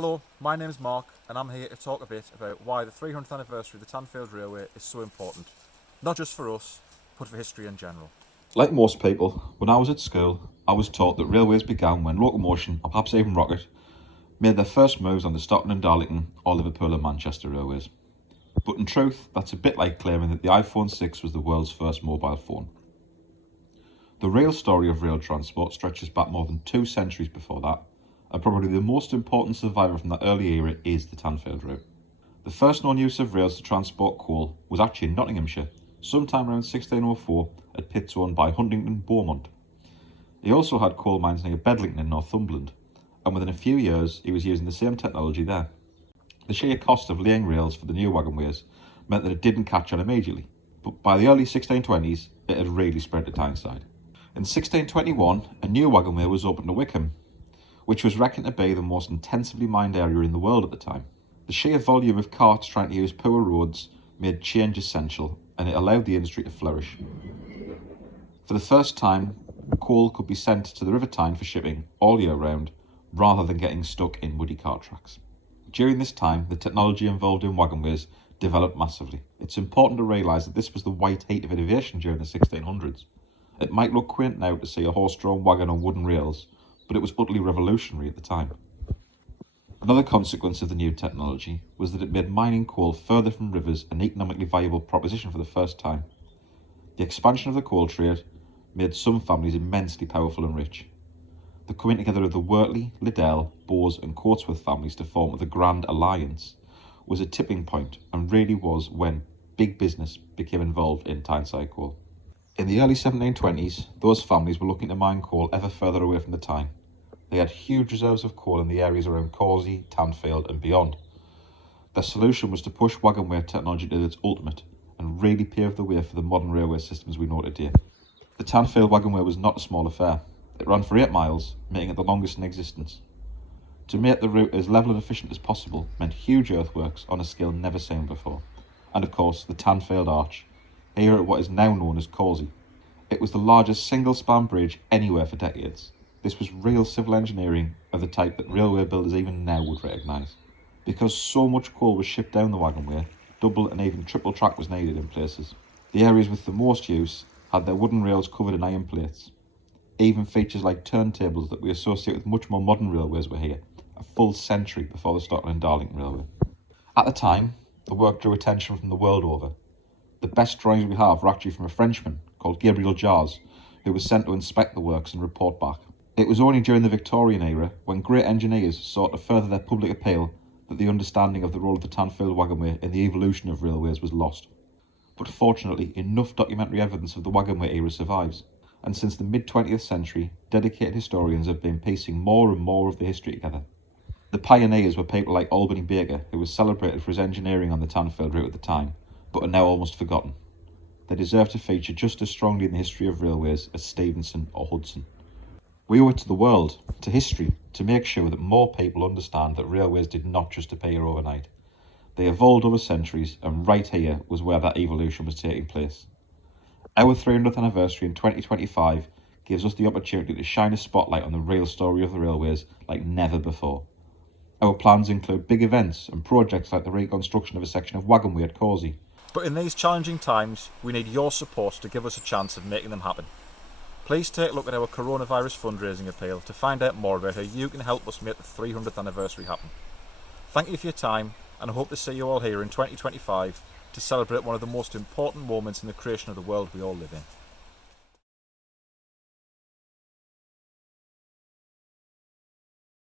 Hello, my name is Mark and I'm here to talk a bit about why the 300th anniversary of the Tanfield Railway is so important. Not just for us, but for history in general. Like most people, when I was at school, I was taught that railways began when locomotion, or perhaps even rocket, made their first moves on the Stockton and Darlington or Liverpool and Manchester railways. But in truth, that's a bit like claiming that the iPhone 6 was the world's first mobile phone. The real story of rail transport stretches back more than 2 centuries before that, and probably the most important survivor from that early era is the Tanfield route. The first known use of rails to transport coal was actually in Nottinghamshire, sometime around 1604 at pits owned by Huntington Beaumont. He also had coal mines near Bedlington in Northumberland, and within a few years he was using the same technology there. The sheer cost of laying rails for the new waggonways meant that it didn't catch on immediately, but by the early 1620s it had really spread to Tyneside. In 1621, a new waggonway was opened at Wickham, which was reckoned to be the most intensively mined area in the world at the time. The sheer volume of carts trying to use poor roads made change essential, and it allowed the industry to flourish. For the first time, coal could be sent to the River Tyne for shipping all year round, rather than getting stuck in muddy cart tracks. During this time, the technology involved in waggonways developed massively. It's important to realise that this was the white heat of innovation during the 1600s. It might look quaint now to see a horse-drawn wagon on wooden rails, but it was utterly revolutionary at the time. Another consequence of the new technology was that it made mining coal further from rivers an economically viable proposition for the first time. The expansion of the coal trade made some families immensely powerful and rich. The coming together of the Wortley, Liddell, Bowes and Coatsworth families to form the Grand Alliance was a tipping point, and really was when big business became involved in Tyneside coal. In the early 1720s, those families were looking to mine coal ever further away from the Tyne. They had huge reserves of coal in the areas around Causey, Tanfield and beyond. Their solution was to push waggonway technology to its ultimate and really pave the way for the modern railway systems we know today. The Tanfield Waggonway was not a small affair. It ran for 8 miles, making it the longest in existence. To make the route as level and efficient as possible meant huge earthworks on a scale never seen before. And of course, the Tanfield Arch, here at what is now known as Causey. It was the largest single-span bridge anywhere for decades. This was real civil engineering of the type that railway builders even now would recognise. Because so much coal was shipped down the waggonway, double and even triple track was needed in places. The areas with the most use had their wooden rails covered in iron plates. Even features like turntables that we associate with much more modern railways were here, a full century before the Stockton and Darlington Railway. At the time, the work drew attention from the world over. The best drawings we have were actually from a Frenchman called Gabriel Jars, who was sent to inspect the works and report back. It was only during the Victorian era, when great engineers sought to further their public appeal, that the understanding of the role of the Tanfield Waggonway in the evolution of railways was lost. But fortunately, enough documentary evidence of the waggonway era survives, and since the mid-20th century, dedicated historians have been piecing more and more of the history together. The pioneers were people like Albany Baker, who was celebrated for his engineering on the Tanfield route at the time, but are now almost forgotten. They deserve to feature just as strongly in the history of railways as Stevenson or Hudson. We owe it to the world, to history, to make sure that more people understand that railways did not just appear overnight. They evolved over centuries, and right here was where that evolution was taking place. Our 300th anniversary in 2025 gives us the opportunity to shine a spotlight on the real story of the railways like never before. Our plans include big events and projects like the reconstruction of a section of Waggonway at Causey. But in these challenging times, we need your support to give us a chance of making them happen. Please take a look at our coronavirus fundraising appeal to find out more about how you can help us make the 300th anniversary happen. Thank you for your time, and I hope to see you all here in 2025 to celebrate one of the most important moments in the creation of the world we all live in.